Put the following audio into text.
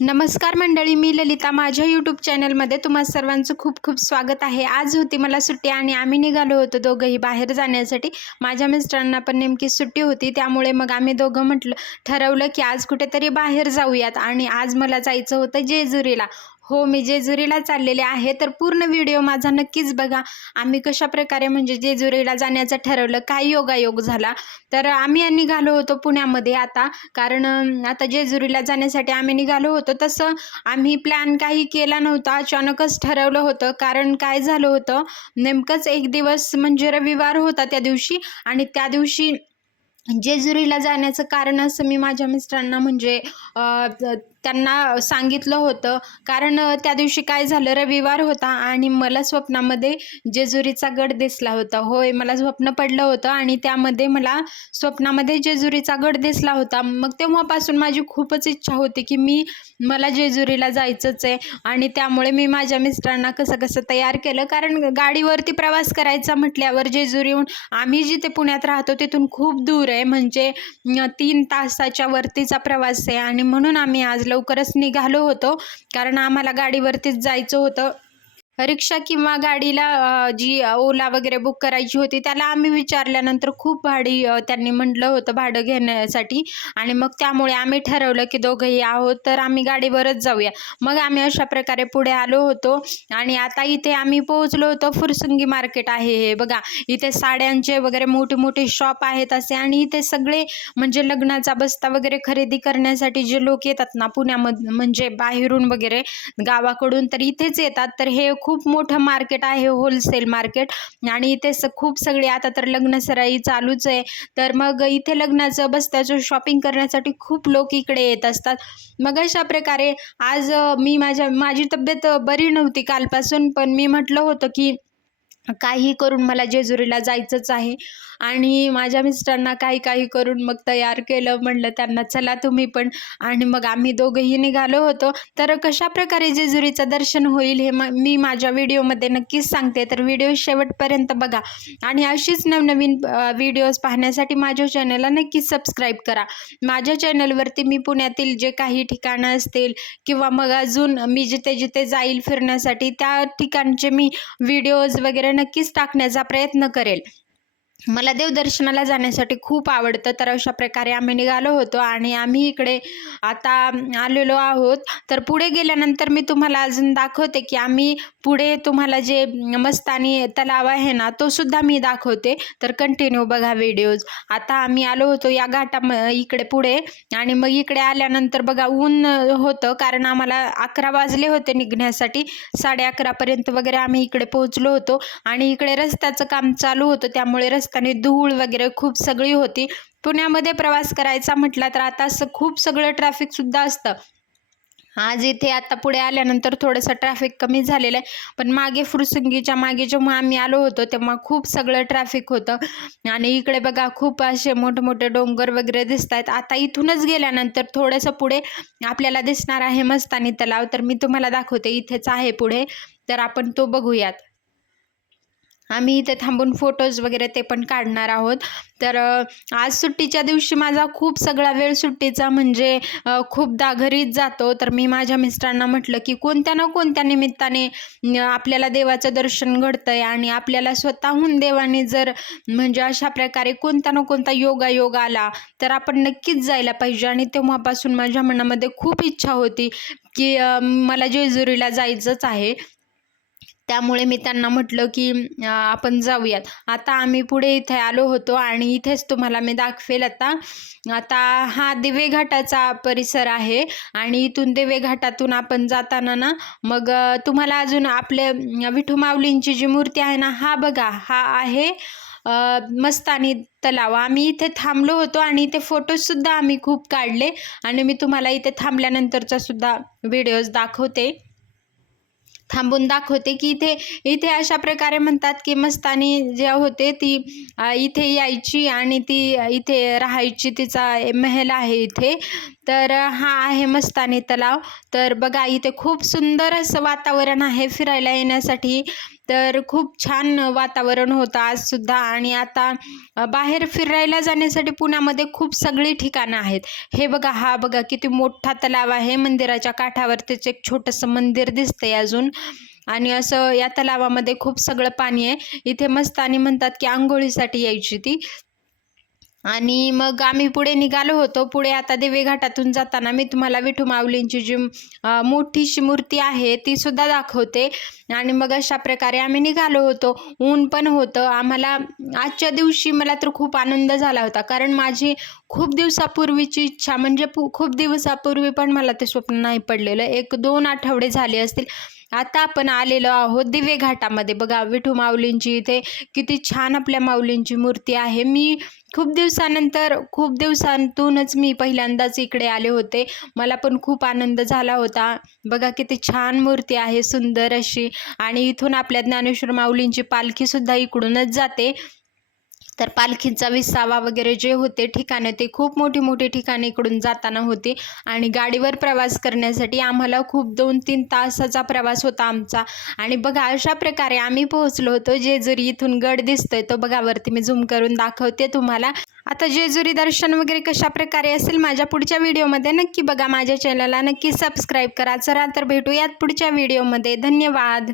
नमस्कार मंडळी, मी ललिता. माझ्या यूट्यूब चॅनलमध्ये तुम्हा सर्वांचं खूप खूप स्वागत आहे. आज होती मला सुट्टी आणि आम्ही निघालो होतो दोघंही बाहेर जाण्यासाठी. माझ्या मिस्टरांना पण नेमकी सुट्टी होती, त्यामुळे मग आम्ही दोघं ठरवलं की आज कुठेतरी बाहेर जाऊयात. आणि आज मला जायचं होतं जेजुरीला. हो, मी जेजुरीला चाललेले आहे. तर पूर्ण व्हिडिओ माझा नक्कीच बघा. आम्ही कशाप्रकारे जेजुरीला जाण्याचं ठरवलं, काय योगायोग झाला. तर आम्ही निघालो होतो पुण्यामध्ये आता, कारण आता जेजुरीला जाण्यासाठी आम्ही निघालो होतो. तसं आम्ही प्लॅन काही केला नव्हता, अचानकच ठरवलं होतं. कारण काय झालं होतं, नेमकंच एक दिवस रविवार होता त्या दिवशी. आणि त्या दिवशी जेजुरीला जाण्याचं कारण असं मी माझ्या मिस्टरांना त्यांना सांगितलं होतं. कारण त्या दिवशी काय झालं, रविवार होता आणि मला स्वप्नामध्ये जेजुरीचा गड दिसला होता. होय, मला स्वप्न पडलं होतं आणि त्यामध्ये मला स्वप्नामध्ये जेजुरीचा गड दिसला होता. मग तेव्हापासून माझी खूपच इच्छा होती की मला जेजुरीला जायचंच आहे. आणि त्यामुळे मी माझ्या मिस्टरांना कसं तयार केलं. कारण गाडीवरती प्रवास करायचा म्हटल्यावर जेजुरीहून आम्ही जिथे पुण्यात राहतो तिथून खूप दूर आहे, 3 तासाच्या वरतीचा प्रवास आहे. आणि म्हणून आम्ही आज लवकरच निघालो होतो, कारण आम्हाला गाडीवरतीच जायचं होतं. रिक्षा किंवा गाडीला जी ओला वगैरे बुक करायची होती, त्याला आम्ही विचारल्यानंतर खूप त्यांनी म्हटलं होतं भाडं घेण्यासाठी. आणि मग त्यामुळे आम्ही ठरवलं की दोघंही आहोत तर आम्ही गाडीवरच जाऊया. मग आम्ही अशा प्रकारे पुढे आलो होतो. आणि आता इथे आम्ही पोहोचलो होतो. फुरसुंगी मार्केट आहे हे बघा. इथे साड्यांचे वगैरे मोठे मोठे शॉप आहेत असे. आणि इथे सगळे लग्नाचा बस्ता वगैरे खरेदी करण्यासाठी जे लोक येतात ना पुण्यामध्ये, बाहेरून वगैरे गावाकडून, तर इथेच येतात. तर हे खूप मोठं मार्केट आहे, होलसेल मार्केट. आणि इथे खूप सगळे आता तर लग्नसराई चालूच आहे. तर मग इथे लग्नाचं बस्त्याचं शॉपिंग करण्यासाठी खूप लोक इकडे येत असतात. मग अशा प्रकारे आज माझी तब्येत बरी नव्हती कालपासून, पण मी म्हटलं होतं की काही करून मला जेजुरीला जायचंच आहे. आणि माझ्या मिस्टरांना काही करून मग तयार केलं. म्हणलं त्यांना चला तुम्ही पण. आणि मग आम्ही दोघंही निघालो होतो. तर कशाप्रकारे जेजुरीचं दर्शन होईल हे मी माझ्या व्हिडिओमध्ये नक्कीच सांगते. तर व्हिडिओ शेवटपर्यंत बघा. आणि अशीच नवनवीन व्हिडिओज पाहण्यासाठी माझ्या चॅनलला नक्कीच सबस्क्राईब करा. माझ्या चॅनलवरती मी पुण्यातील जे काही ठिकाणं असतील किंवा मग अजून मी जिथे जिथे जाईल फिरण्यासाठी त्या ठिकाणचे मी व्हिडिओज वगैरे नक्कीच टाकण्याचा प्रयत्न करेल. मला देवदर्शनाला जाण्यासाठी खूप आवडतं. तर अशा प्रकारे आम्ही निघालो होतो आणि आम्ही इकडे आता आलेलो आहोत. तर पुढे गेल्यानंतर मी तुम्हाला अजून दाखवते की आम्ही पुढे तुम्हाला जे मस्तानी तलाव आहे ना, तो सुद्धा मी दाखवते. तर कंटिन्यू बघा व्हिडिओज. आता आम्ही आलो होतो या इकडे पुढे. आणि मग इकडे आल्यानंतर बघा ऊन होतं, कारण आम्हाला 11 वाजले होते निघण्यासाठी. 11:30पर्यंत वगैरे आम्ही इकडे पोहोचलो होतो. आणि इकडे रस्त्याचं काम चालू होतं, त्यामुळे रस्त्याने धूळ वगैरे खूप सगळी होती. पुण्यामध्ये प्रवास करायचा म्हटला तर आता खूप सगळं ट्रॅफिक सुद्धा असतं. आज इथे आता पुढे आल्यानंतर थोडंसं ट्रॅफिक कमी झालेलं आहे. पण मागे फुरसुंगीच्या मागे जेव्हा आम्ही आलो होतो तेव्हा खूप सगळं ट्रॅफिक होतं. आणि इकडे बघा खूप असे मोठे डोंगर वगैरे दिसत आहेत. आता इथूनच गेल्यानंतर थोडंसं पुढे आपल्याला दिसणार आहे मस्तानी तलाव. तर मी तुम्हाला दाखवते, इथेच आहे पुढे. तर आपण तो बघूयात. आम्ही इथे थांबून फोटोज वगैरे ते पण काढणार आहोत. तर आज सुट्टीच्या दिवशी माझा खूप सगळा वेळ सुट्टीचा खूपदा घरीच जातो. तर मी माझ्या मिस्टरांना म्हटलं की कोणत्या ना कोणत्या निमित्ताने आपल्याला देवाचं दर्शन घडतंय आणि आपल्याला स्वतःहून देवाने जर अशा प्रकारे कोणता ना कोणता योगायोग आला तर आपण नक्कीच जायला पाहिजे. आणि तेव्हापासून माझ्या मनामध्ये खूप इच्छा होती की मला जेजुरीला जायचंच आहे. त्यामुळे मी त्यांना म्हटलं की आपण जाऊयात. आता आम्ही पुढे इथे आलो होतो आणि इथेच तुम्हाला मी दाखवेल आता हा दिवेघाटाचा परिसर आहे. आणि इथून दिवेघाटातून आपण जाताना ना मग तुम्हाला अजून आपले विठू माऊलींची जी मूर्ती आहे ना, हा बघा, हा आहे मस्तानी तलाव. आम्ही इथे थांबलो होतो आणि इथे फोटोजसुद्धा आम्ही खूप काढले. आणि मी तुम्हाला इथे थांबल्यानंतरचा सुद्धा व्हिडिओज थांबून दाखवते की इथे अशा प्रकारे म्हणतात की मस्तानी जे होते ती इथे यायची आणि ती इथे राहायची. तिचा महल आहे इथे. तर हा आहे मस्तानी तलाव. तर बघा इथे खूप सुंदर असं वातावरण आहे फिरायला येण्यासाठी. तर खूप छान वातावरण होतं आजसुद्धा. आणि आता बाहेर फिरायला जाण्यासाठी पुण्यामध्ये खूप सगळी ठिकाणं आहेत. हे बघा, हा बघा किती मोठा तलाव आहे. मंदिराच्या काठावरतीच एक छोटंसं मंदिर दिसतंय अजून. आणि असं या तलावामध्ये खूप सगळं पाणी आहे. इथे मस्तानी म्हणतात की अंघोळीसाठी यायची ती. आणि मग आम्ही पुढे निघालो होतो. पुढे आता दिवे घाटातून जाताना मी तुम्हाला विठू माऊलींची जी मोठीशी मूर्ती आहे ती सुद्धा दाखवते. आणि मग अशा प्रकारे आम्ही निघालो होतो. ऊन पण होतं. आम्हाला आजच्या दिवशी मला तर खूप आनंद झाला होता, कारण माझी खूप दिवसापूर्वीची इच्छा, म्हणजे खूप दिवसापूर्वी पण मला ते स्वप्न नाही पडलेलं. 1-2 आठवडे झाले असतील. आता आपण आलेलो आहोत दिवे घाटामध्ये. बघा विठू माऊलींची इथे किती छान आपल्या माऊलींची मूर्ती आहे. मी खूप दिवसांतूनच मी पहिल्यांदाच इकडे आले होते. मला पण खूप आनंद झाला होता. बघा किती छान मूर्ती आहे, सुंदर अशी. आणि इथून आपल्या ज्ञानेश्वर माऊलींची पालखीसुद्धा इकडूनच जाते. तर पालखीचा विसावा वगैरे जे होते ठिकाणं, ते खूप मोठी ठिकाणे इकडून जाताना होती. आणि गाडीवर प्रवास करण्यासाठी आम्हाला खूप 2-3 तासाचा प्रवास होता आमचा. आणि बघा अशा प्रकारे आम्ही पोहोचलो होतो जेजुरी. इथून गड दिसतोय तो बघा, वरती मी झूम करून दाखवते तुम्हाला. आता जेजुरी दर्शन वगैरे कशा प्रकारे असेल माझ्या पुढच्या व्हिडिओमध्ये नक्की बघा. माझ्या चॅनलला नक्की सबस्क्राईब करा. चला तर भेटूयात पुढच्या व्हिडिओमध्ये. धन्यवाद.